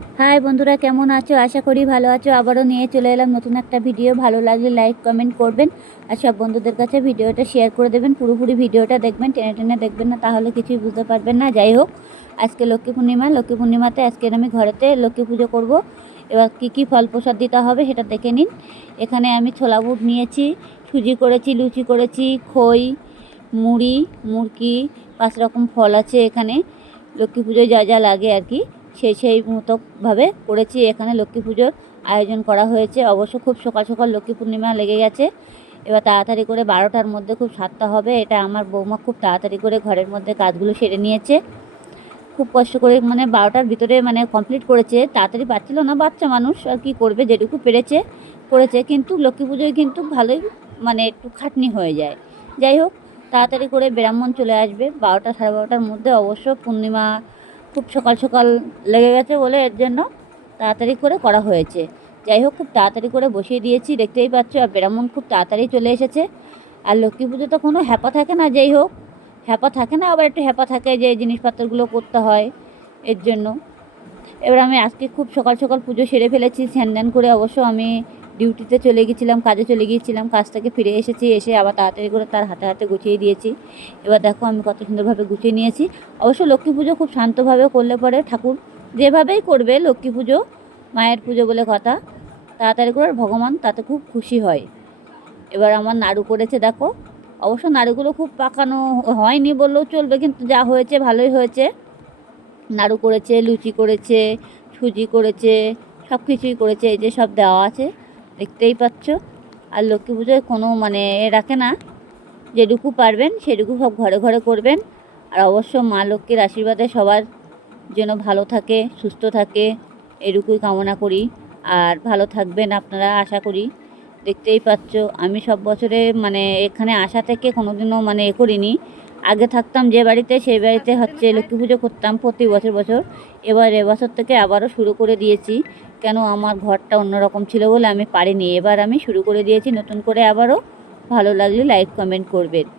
High বন্ধুরা, কেমন আছো? আশা করি ভালো আছো। আবারও নিয়ে চলে এলাম নতুন একটা ভিডিও। ভালো লাগলে লাইক কমেন্ট করবেন আর সব বন্ধুদের কাছে ভিডিওটা শেয়ার করে দেবেন। পুরোপুরি ভিডিওটা দেখবেন, টেনে টেনে দেখবেন না, তাহলে কিছুই বুঝতে পারবেন না। যাই হোক, আজকে লক্ষ্মী পূর্ণিমা। লক্ষ্মী পূর্ণিমাতে আজকে আমি ঘরেতে লক্ষ্মী পুজো করব। এবার কী কী ফল প্রসাদ দিতে হবে সেটা দেখে নিন। এখানে আমি ছোলা বুট নিয়েছি, সুজি করেছি, লুচি করেছি, খই, মুড়ি, মুরকি, পাঁচ রকম ফল আছে এখানে। লক্ষ্মী পুজোয় যা যা লাগে আর কি। সেই সেই মতোভাবে করেছি। এখানে লক্ষ্মী পুজোর আয়োজন করা হয়েছে। অবশ্য খুব সকাল সকাল লক্ষ্মী পূর্ণিমা লেগে গেছে। এবার তাড়াতাড়ি করে বারোটার মধ্যে খুব সাতটা হবে। এটা আমার বৌমা খুব তাড়াতাড়ি করে ঘরের মধ্যে কাজগুলো সেরে নিয়েছে। খুব কষ্ট করে মানে বারোটার ভিতরে মানে কমপ্লিট করেছে। তাড়াতাড়ি পাচ্ছিল না বাচ্চা মানুষ আর কি করবে যেটুকু পেরেছে, করেছে। কিন্তু লক্ষ্মী পুজোয় কিন্তু ভালোই মানে একটু খাটনি হয়ে যায়। যাই হোক, তাড়াতাড়ি করে ব্রাহ্মণ চলে আসবে। বারোটা সাড়ে বারোটার মধ্যে অবশ্য পূর্ণিমা খুব সকাল সকাল লেগে গেছে বলে এর জন্য তাড়াতাড়ি করে করা হয়েছে। যাই হোক, খুব তাড়াতাড়ি করে বসিয়ে দিয়েছি, দেখতেই পাচ্ছ। আর ব্রাহ্মণ খুব তাড়াতাড়ি চলে এসেছে। আর লক্ষ্মী পুজো তো কোনো হ্যাপা থাকে না, যাই হোক। হ্যাপা থাকে না, আবার একটু হ্যাপা থাকে যে জিনিসপত্রগুলো করতে হয় এর জন্য। এবার আমি আজকে খুব সকাল সকাল পুজো সেরে ফেলেছি স্যান করে অবশ্য আমি ডিউটিতে চলে গেছিলাম, কাজে চলে গিয়েছিলাম কাজ থেকে ফিরে এসেছি, এসে আবার তাড়াতাড়ি করে তার হাতে হাতে গুছিয়ে দিয়েছি। এবার দেখো আমি কত সুন্দরভাবে গুছিয়ে নিয়েছি। অবশ্য লক্ষ্মী পুজো খুব শান্তভাবে করলে পরে ঠাকুর যেভাবেই করবে লক্ষ্মী পুজো, মায়ের পুজো বলে কথা, তাড়াতাড়ি করে ভগবান তাতে খুব খুশি হয়। এবার আমার নাড়ু করেছে দেখো, অবশ্য নাড়ুগুলো খুব পাকানো হয়নি বললেও চলবে, কিন্তু যা হয়েছে ভালোই হয়েছে। নাড়ু করেছে, লুচি করেছে, সুজি করেছে সব কিছুই করেছে, এই যে সব দেওয়া আছে, দেখতেই পাচ্ছ। আর লক্ষ্মী পুজোয় কোনো মানে রাখে না। যেটুকু পারবেন সেটুকু সব ঘরে ঘরে করবেন। আর অবশ্য মা লক্ষ্মীর আশীর্বাদে সবার যেন ভালো থাকে, সুস্থ থাকে, এটুকুই কামনা করি। আর ভালো থাকবেন আপনারা, আশা করি। দেখতেই পাচ্ছ, আমি সব বছরে মানে এখানে আসা থেকে কোনোদিনও মানে এ করিনি। আগে থাকতাম যে বাড়িতে, সেই বাড়িতে হচ্ছে লক্ষ্মী পুজো করতাম প্রতি বছর বছর। এবার এবছর থেকে আবারও শুরু করে দিয়েছি। কেন আমার ঘরটা অন্যরকম ছিল বলে আমি পারিনি। এবার আমি শুরু করে দিয়েছি নতুন করে আবারও। ভালো লাগলে লাইক কমেন্ট করবেন।